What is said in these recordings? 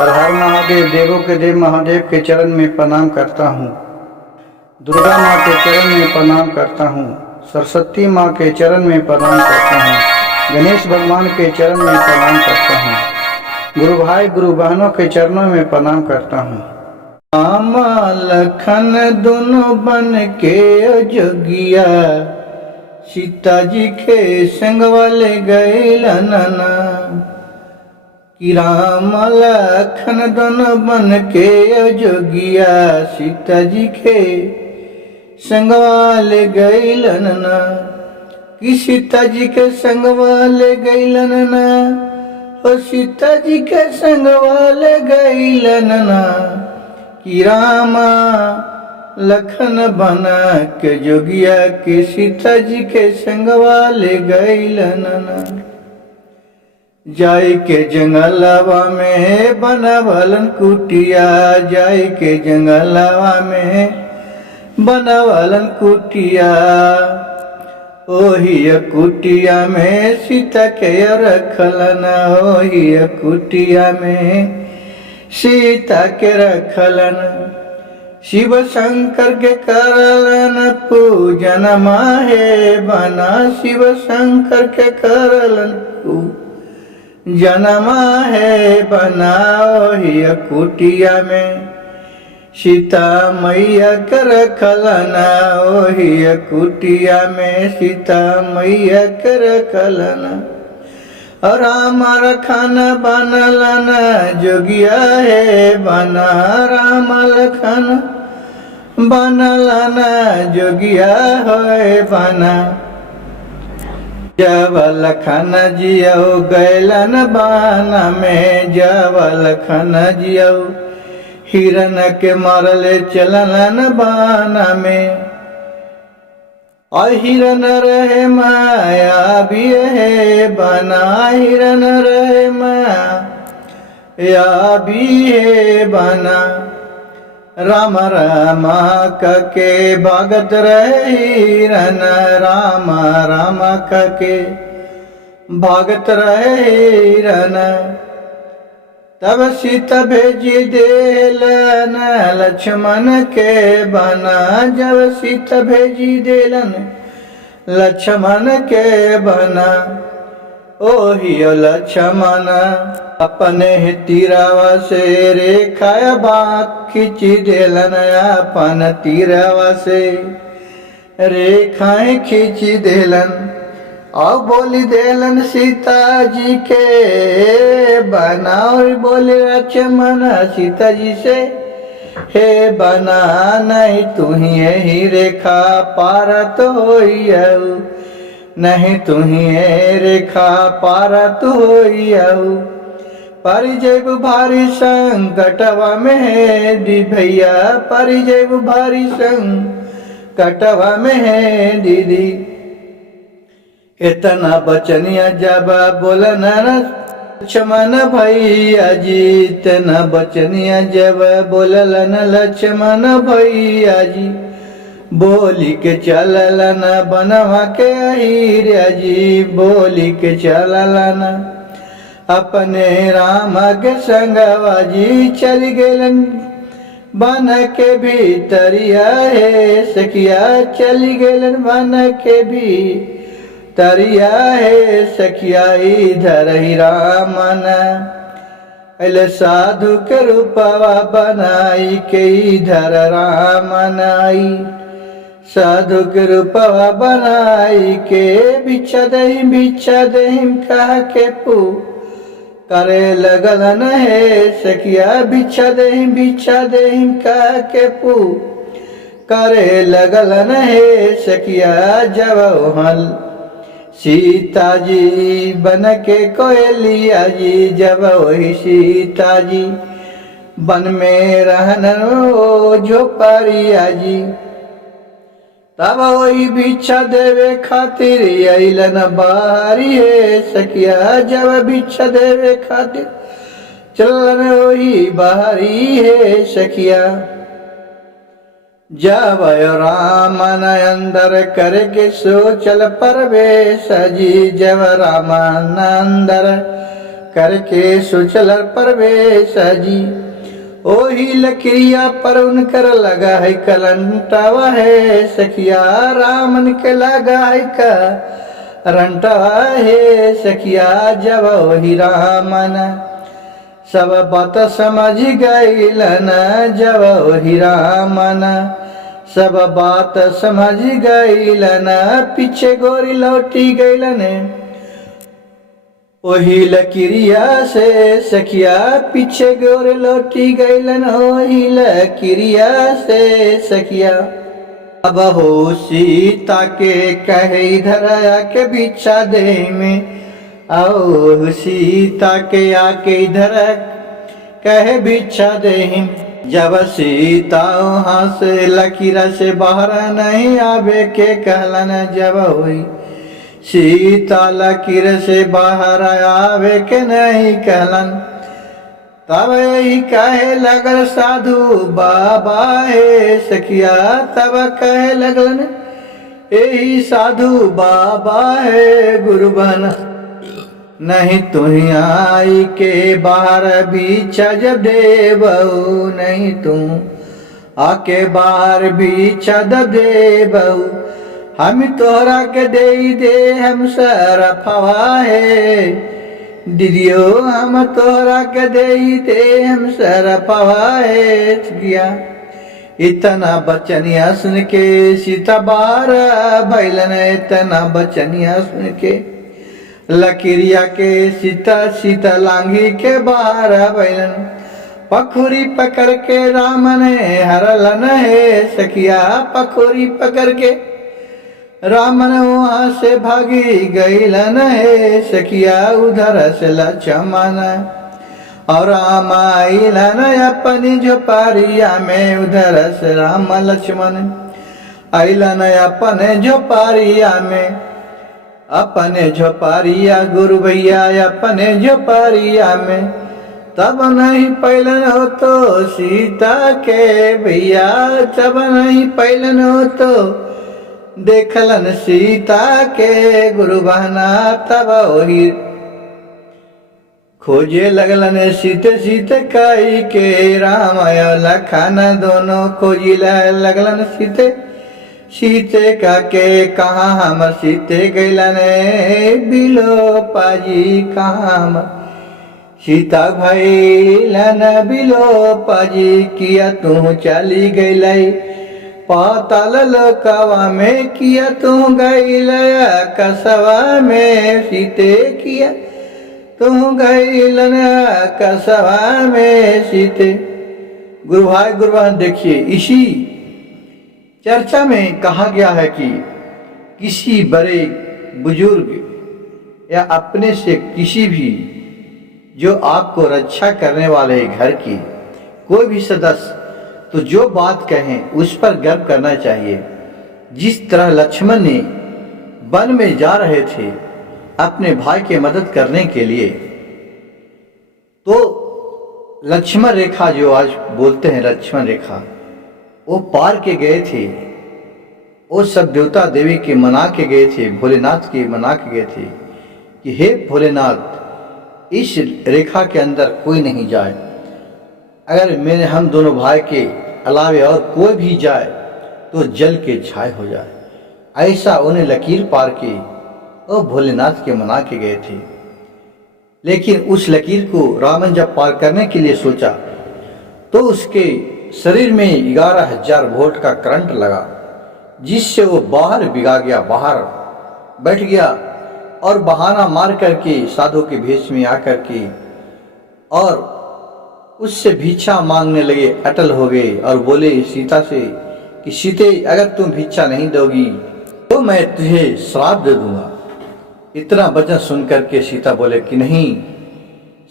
हर हर महादेव। देवों के देव महादेव के चरण में प्रणाम करता हूँ। दुर्गा माँ के चरण में प्रणाम करता हूँ। सरस्वती माँ के चरण में प्रणाम करता हूँ। गणेश भगवान के चरण में प्रणाम करता हूँ। गुरु भाई गुरु बहनों के चरणों में प्रणाम करता हूँ। रामा लखन दोनों बन के अयोग्या, सीता जी के संग वाले गए लनना। कि राम लखन दोनों बन के अयोग्या, सीता जी के संग वाले गए लनना। कि सीता जी के संग वाले गए लनना, ओ सीता जी के संग वाले गए लनना। कि रामा लखन बना के जोगिया के सीता जी के संग वाले गए लनना। जाय के जंगलवा में बनावलन कुटिया, जाय के जंगलवा में बनावलन कुटिया। ओही कुटिया में सीता के रखलन, ओही कुटिया में सीता के रखलन। शिव शंकर के करलन पूजन माहे बना, शिव शंकर के करलन जनमा है बनाओ ही कुटिया में सीता मैया कर खलना। ओही कुटिया में सीता मैया कर खलना। और हमारा खाना बनलना जोगिया है बना, राम लखन बनलना जोगिया है बना। जब लखन जियो गैलन बाना में, जब लखन जियो हिरन के मरले चलन बाना में। और हिरन रहे माया भी है बना, हिरन रहे माया भी है बना। राम राम के भगत रहे हिरन, राम राम के भगत रहे हिरन। तब सीता भेजी देलन लक्ष्मण के बना, जब सीता भेजी देलन लक्ष्मण के बना। ओही लक्ष्मण अपने तीरावा से रेखा बात खींची देलन, अपन तीरावा से रेखाएं खींची देलन। और बोली देलन सीता जी के बना, और बोले लक्ष्मण सीता जी से हे बना, नहीं तू ही रेखा पारत होइयौ, नहीं तू ही रेखा पारत होइयौ। परिजैब भारी संकटवा में दी भैया, परिजैब भारी संकटवा में है दीदी। इतना बचनिया जब बोलन लक्ष्मण भैया जी, इतना बचनिया जब बोलन लक्ष्मण भैया जी। बोली के चललन बनवा के अहिर्या जी, बोली के चललन अपने राम के संगवा जी। चल गेलन बन के भीतरिया है सखिया, चल गेलन बन के भी तरिया है सखिया। इधर ही रामन अल साधु के रूपवा बनाई के, इधर रामन आई साधु के रूपवा बनाई के। भिक्षा दही कह के पू करे लगलन है सखिया, भिक्षा दही कह के पू करे लगलन है सखिया। जब हल सीता जी बन के कोयलिया जी, जब वही सीता जी बन में रहन जो परिया जी। तब वही भिक्षा देवे खातिर अइलन बारी है सखिया, जब भिक्षा देवे खातिर चलन वही बारी है सखिया। जब रामन अंदर करके सोचल परवेश जी, जब रामन अंदर करके सुचल प्रवेश जी। ओही लकड़िया पर उनकर लगा है कलंटवा है सखिया, रामन के लगा है करंटवा है सखिया। जब वही रामन सब बात समझ गईलन, जब वही रामन सब बात समझ गईलन, पीछे गोरी लौटी गईलन ओही लकिरिया से सखिया। पीछे गोरे लौटी गईलन ओही लकिरिया से सखिया। अब हो सीता के कहे इधर आके भिक्षा दे में, आओ सीता के आके इधर कहे भिक्षा दे। जब सीता वहां से लकीरा से बाहर नहीं आवे के कहलन, जब हुई सीता लकीर से बाहर आवे के नहीं कहलन, तब यही कहे लगल साधु बाबा है सखिया। तब कहे लगलन यही साधु बाबा है गुरु बन, नहीं तुही आई के बाहर बीचा जब देबऊ, नहीं तू आके बाहर बीचा जब देबऊ। हम तोहरा के दे हम सरफवा है दीदियो, हम तोहरा के दे हम सरफवा है गया। इतना बचनिया सुन के सीता बार भैलन, इतना बचनिया सुन के लकीरिया के सीता लांगी के बाहर भैलन। पखुरी पकड़ के राम ने हरलन है सखिया, पखुरी पकड़ के रामन वहां से भागी गईलन है सखिया। उधर से लक्ष्मण और राम आइलन अपनी झोपड़िया में, उधर से राम लक्ष्मण आइलन अपने झोपड़िया में। अपने झोपड़िया गुरु भैया अपने झोपड़िया में, तब नहीं पैलन हो तो सीता के भैया, तब नहीं पैलन हो तो देखलन सीता के गुरु बहना। तब वही खोजे लगलन सीते सीते कई के, राम लखन दोनों खोजी लगलन सीते सीते का के। कहाँ हम सीते गैलन बिलो पाजी, कहाँ हम सीता भैलन बिलो पाजी। किया तू चली गई पाताल लोकवा में, किया तू गईल कसवा में सीते, किया तू गईलन कसवा में सीते। गुरु भाई गुरु बहन देखिए, इसी चर्चा में कहा गया है कि किसी बड़े बुजुर्ग या अपने से किसी भी जो आपको रक्षा करने वाले घर की कोई भी सदस्य तो जो बात कहें उस पर गर्व करना चाहिए। जिस तरह लक्ष्मण ने वन में जा रहे थे अपने भाई की मदद करने के लिए, तो लक्ष्मण रेखा जो आज बोलते हैं लक्ष्मण रेखा, वो पार के गए थे। वो सब देवता देवी के मना के गए थे, भोलेनाथ के मना के गए थे कि हे भोलेनाथ इस रेखा के अंदर कोई नहीं जाए। अगर मेरे हम दोनों भाई के अलावे और कोई भी जाए तो जल के छाए हो जाए। ऐसा उन्हें लकीर पार के और भोलेनाथ के मना के गए थे। लेकिन उस लकीर को रावण जब पार करने के लिए सोचा तो उसके शरीर में 11,000 वोल्ट का करंट लगा, जिससे वो बाहर भिगा गया, बाहर बैठ गया और बहाना मार करके साधु के भेष में आकर के और उससे भिक्षा मांगने लगे, अटल हो गए और बोले सीता से कि सीते अगर तुम भिक्षा नहीं दोगी तो मैं तुझे श्राप दे दूंगा। इतना वचन सुन करके सीता बोले कि नहीं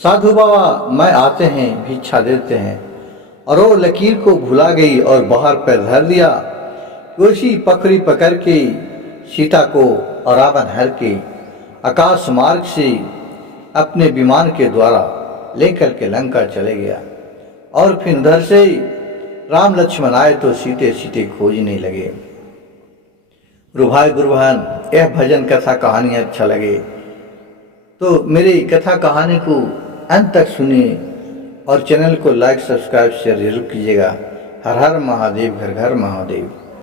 साधु बाबा मैं आते हैं भिक्षा देते हैं। और वो लकीर को भुला गई और बाहर पैर धर दिया। उसी पकड़ी पकड़ के सीता को और रावण हर के आकाश मार्ग से अपने विमान के द्वारा लेकर के लंका चले गया। और फिर उधर से राम लक्ष्मण आए तो सीते सीते खोजने लगे। गुरु भाई गुरु बहन, यह भजन कथा कहानी अच्छा लगे तो मेरी कथा कहानी को अंत तक सुनिए और चैनल को लाइक सब्सक्राइब शेयर जरूर कीजिएगा। हर हर महादेव, घर घर महादेव।